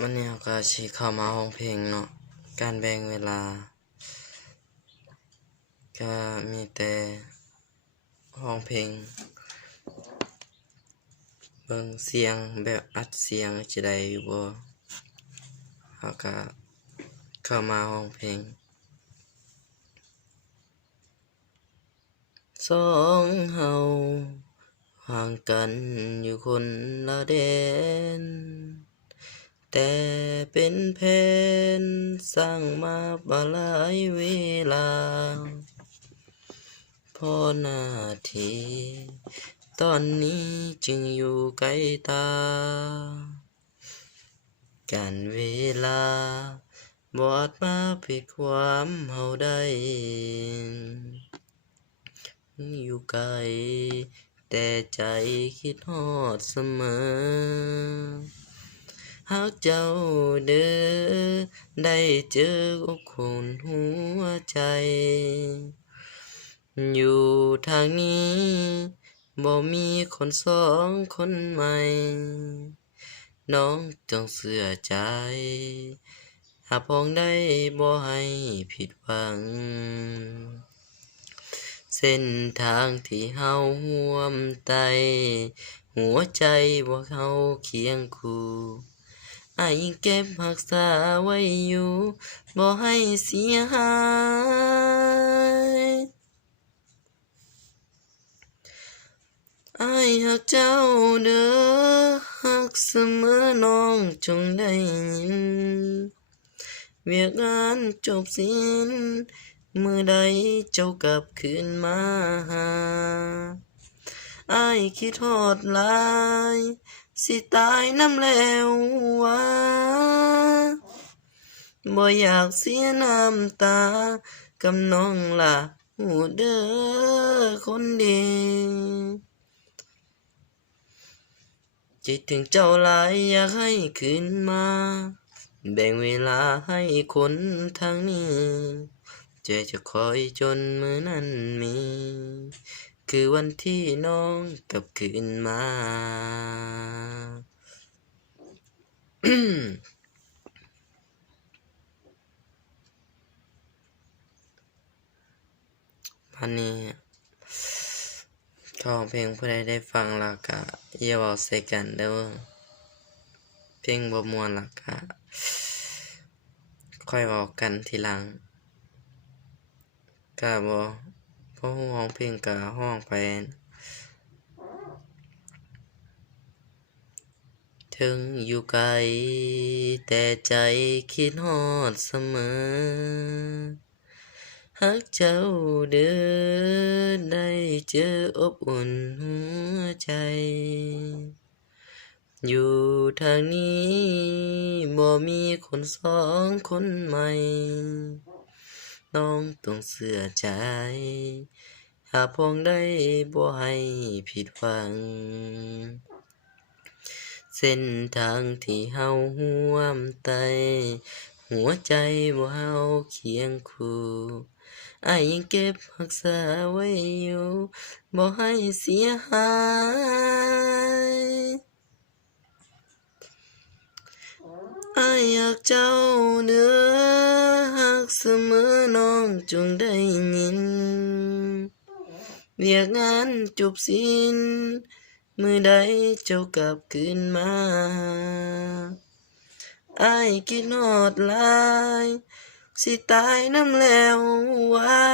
วันนี้เราก็สิเข้ามาห้องเพลงเนาะการแบ่งเวลาก็มีแต่ห้องเพลงเบิ่งเสียงแบบอัดเสียงจะได้อยู่บ่เราก็เข้ามาห้องเพลงสองเฮาห่างกันอยู่คนละแดนแต่เป็นแผนสร้างมาบ่หลายเวลาพอหน้าที่ตอนนี้จึงอยู่ไกลตาการเวลาบอดมาปิดความเฮาได้อยู่ไกลแต่ใจคิดฮอดเสมอหากเจ้าเด้อได้เจอกับคนหัวใจอยู่ทางนี้บ่มีคนสองคนใหม่น้องจงเชื่อใจหากพ้องได้บ่ให้ผิดหวังเส้นทางที่เฮาร่วมไต่หัวใจบ่เฮาเคียงคู่อ้ายยังเก็บรักษาไว้อยู่บ่ให้เสียหายอ้ายฮักเจ้าเด้อฮักเสมอน้องจงได้ยินเวียกงานจบสิ้นมื้อใดเจ้ากลับคืนมาหาอ้ายคิดฮอดหลายสิตายนำแล้วว่าบ่อยากเสียน้ำตากับน้องล่ะหูเด้อคนดีคิดถึงเจ้าหลายอยากให้คืนมาแบ่งเวลาให้คนทางนี้ใจจะคอยจนมื้อนั้นมีคือวันที่น้องกลับคืนมาพันนี้ขอเพลงผู้ใดได้ฟังแล้วก็อย่าเว้าใส่กันเด้อเพลงบ่ม่วนแล้วก็ค่อยเว้ากันทีหลังก็บ่พอร้องเพลงก็ร้องไปถึงอยู่ไกลแต่ใจคิดฮอดเสมอฮักเจ้าเด้อได้เจออบอุ่นหัวใจอยู่ทางนี้บ่มีคนสองคนใหม่น้องต้องเชื่อใจหากพ้องได้บ่ให้ผิดหวังเส้นทางที่เฮาร่วมไต่หัวใจบ่เฮาเคียงคู่อ้ายยังเก็บรักษาไว้อยู่บ่ให้เสียหายอ้ายอยากเจ้าเด้อฮักเสมอน้องจงได้ยินเวียกงานจบสิ้นมื้อใดเจ้ากลับคืนมาอ้ายคิดฮอดหลายสิตายนำแล้วว่า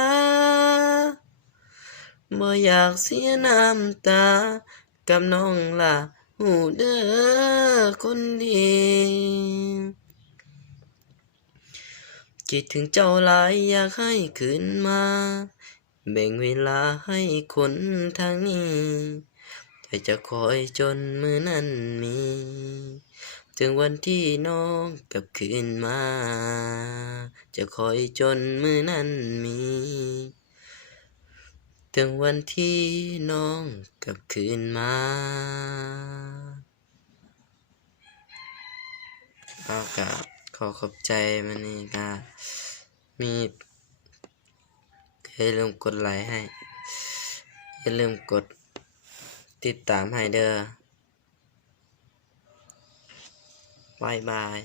บ่อยากเสียน้ำตากับน้องล่ะหูเด้อคนดีคิดถึงเจ้าหลายอยากให้คืนมาแบ่งเวลาให้คนทางนี้ใจจะคอยจนมื้อนั้นมีถึงวันที่น้องกลับคืนมาจะคอยจนมื้อนั้นมีถึงวันที่น้องกลับคืนมาก็ขอขอบใจมันนี่ก็มีอย่าลืมกดไลค์ให้อย่าลืมกดติดตามให้เด้อ บายบาย